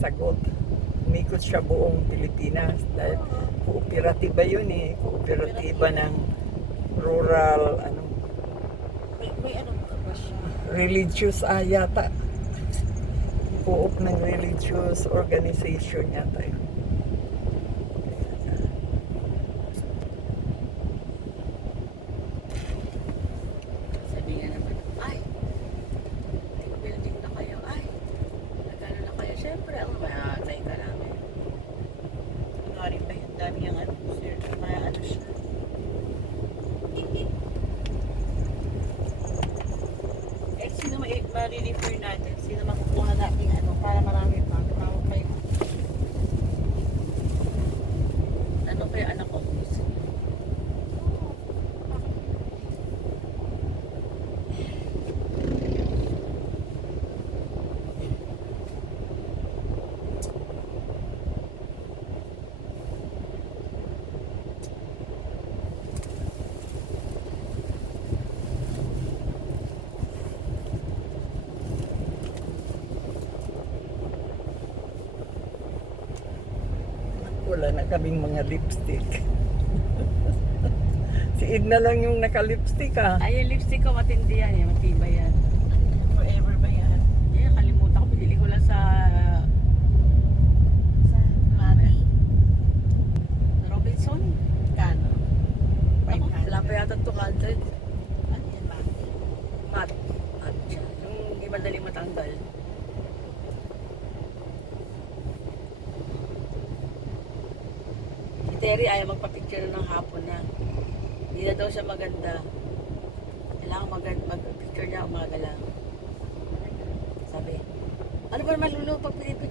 sagot. Umikot siya buong Pilipinas dahil kooperatiba yun eh. Kooperatiba ng rural, May ano ba siya? religious yata. Co-op ng religious organization yata yun. Sabi nga naman, ay, team building na kayo, ay, nagano na kayo. Siyempre, ang maatay ka namin. Kunwari pa yung dami yung ano, sir, ano siya. Eh, sino ma-refer natin? Sino makukuha natin ano, para marami pa. Tumawag kayo. Ano kaya anak ko? Wala na kaming mga lipstick. Si Edna lang yung naka-lipstick Ay, yung lipstick ko matindi yan, eh. Matibay yan. Forever ba yan? Yeah, kalimutan ko. Binili ko lang sa Mati. Robinson. Kano? Ako, wala pa yata 200. Ano yan, Mati? Mat. Mat siya. Yung di madaling matanggal. Si Terry ayaw magpa-picture ng hapon na. Hindi na daw siya maganda. Kailangan mag-picture niya umaga lang. Sabi, ano ba naman Lulu pag pinipicture